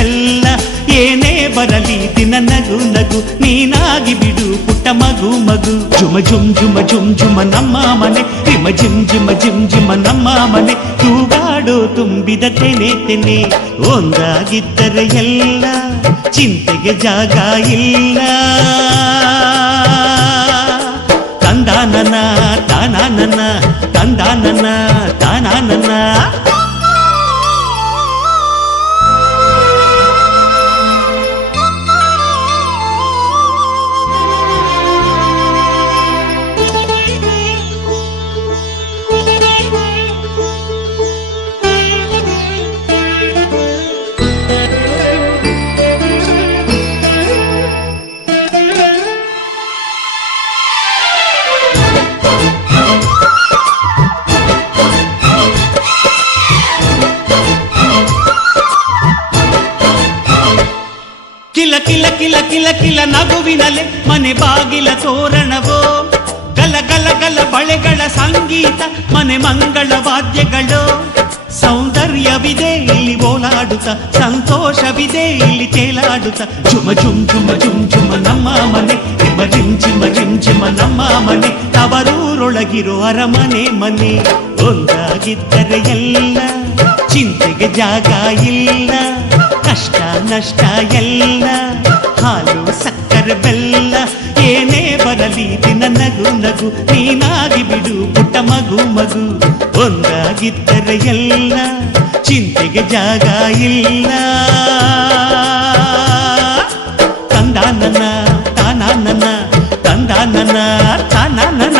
ಬೆಲ್ಲ ಏನೇ ಬರಲಿ ದಿನ ನಗು ನಗು ನೀನಾಗಿ ಬಿಡು ಪುಟ್ಟ ಮಗು ಮಗು ಜುಮ ಜುಮ್ ಜುಮ ಜುಮ್ ಜುಮ ನಮ್ಮ ಮನೆ ರಿಮ ಜಿಮ್ ಜಿಮ ಜಿಮ್ ಜಿಮ ನಮ್ಮ ಮನೆ ತೂಗಾಡೋ ತುಂಬಿದ ತೆನೆ ತೆನೆ ಒಂದಾಗಿದ್ದರೆ ಎಲ್ಲ ಚಿಂತೆಗೆ ಜಾಗ ಇಲ್ಲ ತಂದಾನನ ತಾನಾನನ ತಂದಾನನ ತಾನಾನನ ಕಿಲ ಕಿಲ ಕಿಲ ಕಿಲ ಕಿಲ ನಗುವಿನಲೆ ಮನೆ ಬಾಗಿಲ ತೋರಣವೋ ಗಲ ಗಲ ಗಲ ಬಳೆಗಳ ಸಂಗೀತ ಮನೆ ಮಂಗಳ ವಾದ್ಯಗಳು ಸೌಂದರ್ಯವಿದೆ ಇಲ್ಲಿ ಓಲಾಡುತ್ತ ಸಂತೋಷವಿದೆ ಇಲ್ಲಿ ತೇಲಾಡುತ್ತ ಜುಮ ಜುಮ್ ಜುಮ ಜುಮ್ ಜುಮ ನಮ್ಮ ಮನೆ ರಿಮ ಜಿಮ್ ಜಿಮ ಜಿಮ್ ಜಿಮ ನಮ್ಮ ಮನೆ ತವರೂರೊಳಗಿರೋ ಅರಮನೆ ಮನೆ ಒಂದಾಗಿದ್ದರೆ ಎಲ್ಲ ಚಿಂತೆಗೆ ಜಾಗ ಇಲ್ಲ ಕಷ್ಟ ನಷ್ಟ ಎಲ್ಲ ಹಾಲು ಸಕ್ಕರೆ ಬೆಲ್ಲ ಏನೇ ಬರಲಿ ದಿನ ನಗು ನಗು ನೀನಾಗಿ ಬಿಡು ಪುಟ್ಟ ಮಗು ಮಗು ಒಂದಾಗಿದ್ದರೆ ಎಲ್ಲ ಚಿಂತೆಗೆ ಜಾಗ ಇಲ್ಲ ತಂದಾನನ ತಾನಾನನ ತಂದಾನನ ತಾನಾನನ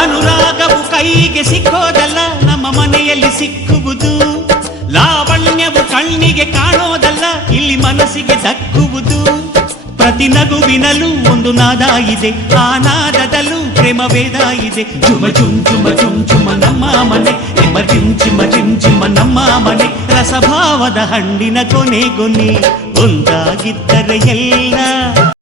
ಅನುರಾಗವು ಕೈಗೆ ಸಿಕ್ಕೋದಲ್ಲ ನಮ್ಮ ಮನೆಯಲ್ಲಿ ಸಿಕ್ಕುವುದು ಲಾವಣ್ಯವು ಕಣ್ಣಿಗೆ ಕಾಣೋದಲ್ಲ ಇಲ್ಲಿ ಮನಸ್ಸಿಗೆ ದಕ್ಕುವುದು ಪ್ರತಿ ನಗುವಿನಲ್ಲೂ ಒಂದು ನಾದ ಇದೆ ಆ ನಾದದಲ್ಲೂ ಪ್ರೇಮ ವೇದ ಇದೆ ಜುಮ ಜುಮ್ ಜುಮ ಜುಮ್ ಜುಮ ನಮ್ಮ ಮನೆ ರಿಮ ಜಿಮ್ ಜಿಮ ಜಿಮ್ ಜಿಮ ನಮ್ಮ ಮನೆ ರಸಭಾವದ ಹಣ್ಣಿನ ಕೊನೆ ಒಂದಾಗಿದ್ದರೆ ಎಲ್ಲ